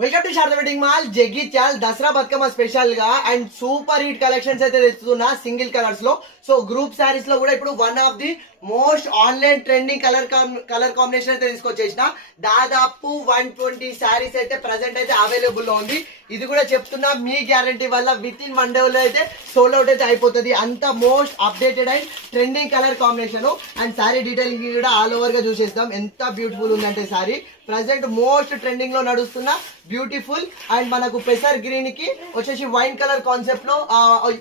Welcome to Sharada wedding mall Jagtial Dasara Bathukamma special గా and super hit collections అయితే తెస్తున్నా single colours లో. So group saris లో కూడా ఇప్పుడు one of the most online trending colour combination అయితే తీసుకొచ్చేసిన. దాదాపు 120 శారీస్ అయితే ప్రెసెంట్ అయితే అవైలబుల్ లో ఉంది. ఇది కూడా చెప్తున్నా మీ గ్యారంటీ వల్ల విత్ ఇన్ 1 డే లో అయితే సోల్డ్ అవుట్ అయితే అయిపోతుంది. అంత most updated and trending colour combination and sari detailing కూడా ఆల్ ఓవర్ గా చూసేస్తాం. ఎంత బ్యూటిఫుల్ ఉందంటే శారీ ప్రెసెంట్ మోస్ట్ ట్రెండింగ్ లో నడుస్తున్న బ్యూటిఫుల్ అండ్ మనకు పెసర్ గ్రీన్ కి వచ్చేసి వైన్ కలర్ కాన్సెప్ట్ లో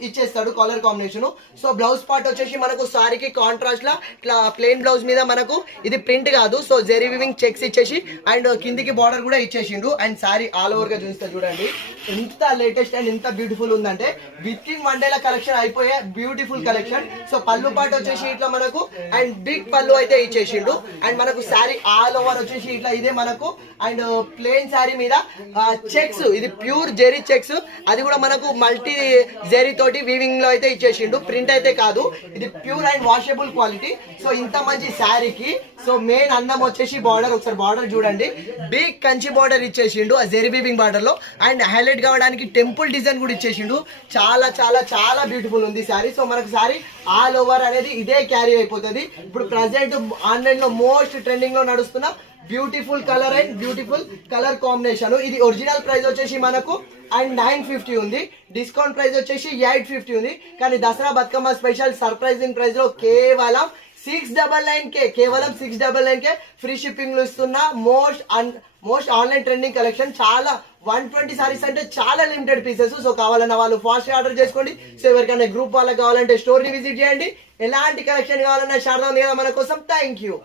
ఇచ్చేస్తాడు colour combination. So blouse part వచ్చేసి మనకు సారీకి కాంట్రాస్ట్ లా ఇట్లా ప్లెయిన్ బ్లౌజ్ మీద మనకు ఇది ప్రింట్ కాదు, సో జెరీ వివింగ్ చెక్స్ ఇచ్చేసి అండ్ కిందికి బార్డర్ కూడా ఇచ్చేసిండు. అండ్ సారీ ఆల్ ఓవర్ గా చూస్తే చూడండి ఎంత లేటెస్ట్ అండ్ ఎంత బ్యూటిఫుల్ ఉందంటే విత్ ఇన్ 1 డే కలెక్షన్ అయిపోయే బ్యూటిఫుల్ కలెక్షన్. సో పళ్ళు పార్ట్ వచ్చేసి ఇట్లా మనకు అండ్ బిగ్ పళ్ళు అయితే ఇచ్చేసిండు. అండ్ మనకు సారీ ఆల్ ఓవర్ వచ్చేసి ఇట్లా ఇదే మనకు అండ్ ప్లెయిన్ సారీ మీద చెక్స్, ఇది ప్యూర్ జెరీ చెక్స్, అది కూడా మనకు మల్టీ జెరీ తోటి వీవింగ్ లో అయితే ఇచ్చేసిండు. ప్రింట్ అయితే కాదు, ఇది pure and washable quality. So ఇంత మంచి శారీకి సో మెయిన్ అందం వచ్చేసి బార్డర్, ఒకసారి బార్డర్ చూడండి, బిగ్ కంచి బార్డర్ ఇచ్చేసిండు ఆ జెరీ వీవింగ్ బార్డర్ లో. అండ్ హైలైట్ కావడానికి టెంపుల్ డిజైన్ కూడా ఇచ్చేసిండు. చాలా చాలా చాలా బ్యూటిఫుల్ ఉంది శారీ. సో మనకు శారీ ఆల్ ఓవర్ అనేది ఇదే క్యారీ అయిపోతుంది. ఇప్పుడు ప్రజెంట్ ఆన్లైన్ లో మోస్ట్ ట్రెండింగ్ లో నడుస్తున్న beautiful colour and beautiful colour combination. ఇది ఒరిజినల్ ప్రైస్ వచ్చేసి మనకు అండ్ 950 ఉంది, డిస్కౌంట్ ప్రైస్ వచ్చేసి 850 ఉంది. కానీ Dasara Bathukamma special surprising price లో కేవలం 699K, కేవలం 699K ఫ్రీ షిప్పింగ్ లో ఇస్తున్న మోస్ట్ ఆన్లైన్ ట్రెండింగ్ కలెక్షన్. చాలా 120 సారీస్ అంటే చాలా లిమిటెడ్ పీసెస్. సో కావాలన్న వాళ్ళు ఫాస్ట్ ఆర్డర్ చేసుకోండి. సో ఎవరికైనా గ్రూప్ వాళ్ళకి కావాలంటే స్టోర్ ని విజిట్ చేయండి. ఎలాంటి కలెక్షన్ కావాలన్నా శారదా ఉంది కదా మన కోసం. Thank you.